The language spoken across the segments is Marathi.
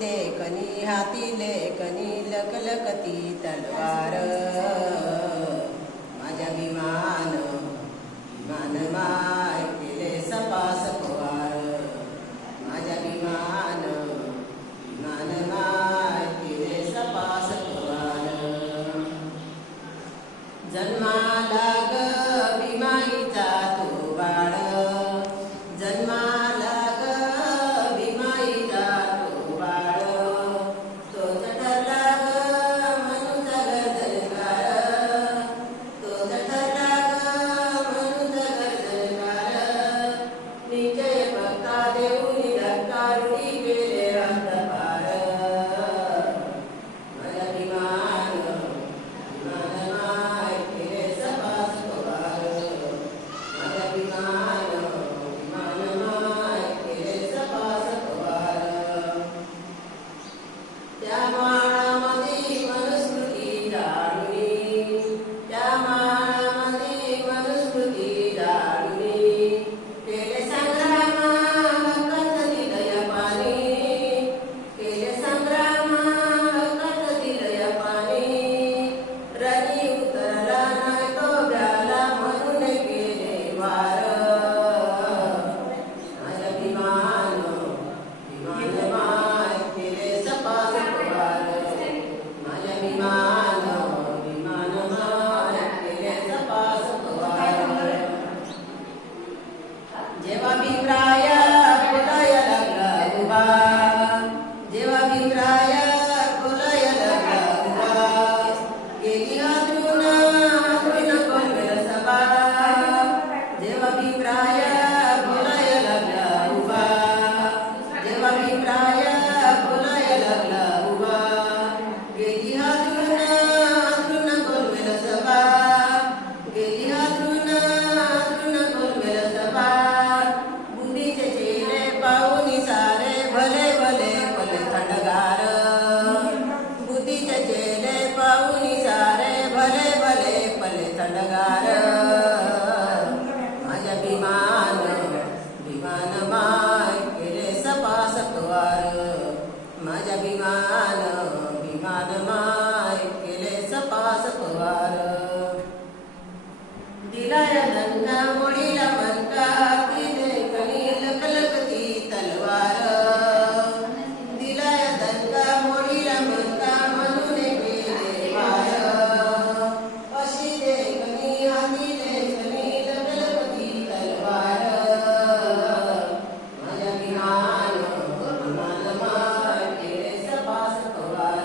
देखनी हाती लेखनी लखलखती तलवार माझ्या विमान विमान माय केले सपास पवार माझ्या विमान विमान माय केले सपास पवार जन्माला ग भीमाईचा तो बाळ जन्माला ग भीमाईचा तो बाळ तोच ठरला ग मनुचा गरजनकार तोच ठरला ग मनुचा गरजनकार निश्चय भक्ता देऊनी धक्कारुणी केले अंतपार माझ्या विमान विमान माय केले सपास पवार माझ्या विमान विमान माय केले सपास पवार त्या माळामध्ये मनुस्मृती जाणुनी त्या माळामध्ये मनुस्मृती जाणुनी केले संग्राम हक्कात दिलय पाणी केले संग्राम हक्कात दिलय पाणी रणी उतरला नाही तो भ्याला म्हणून केले वार माझ्या विमान विमान माय केले सपास पवार माझ्या विमान विमान माय केले सपास पवार जेव्हा भीमराय बोलाय लागला उभा जेव्हा भीमराय बोलाय लागला उभा गेली हातरून कोण सभा जेव्हा भीमराय बोलाय लागला उभा जेव्हा भीमराय बोलाय लागला उभा गेली हातरून कोण सभा गेली हातरून कोण सभा बुंदीचे चेहरे पाहून सारे भले भले भले थंडगार बुद्धीचे चेहरे पाहून सारे भले भले भले थंडगार माझ्या विमान विमान माय केले सपास पवार माझ्या विमान विमान माय केले सपास पवार दिलाय दंडा मोडीला मनका ती देखणी लखलखती तलवार दिलाय दंडा मोडीला मनका म्हणून केले वार अशी देखणी हाती देखणी लखलखती तलवार माझ्या विमान विमान माय केले सपास पवार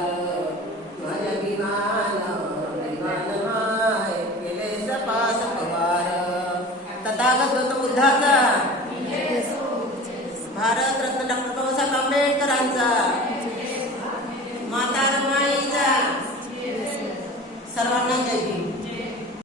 माझ्या विमान विमान माय केले सपास पवार तथागत गौतम बुद्धाचा भारतरत्न डॉ. बाबासाहेब आंबेडकरांचा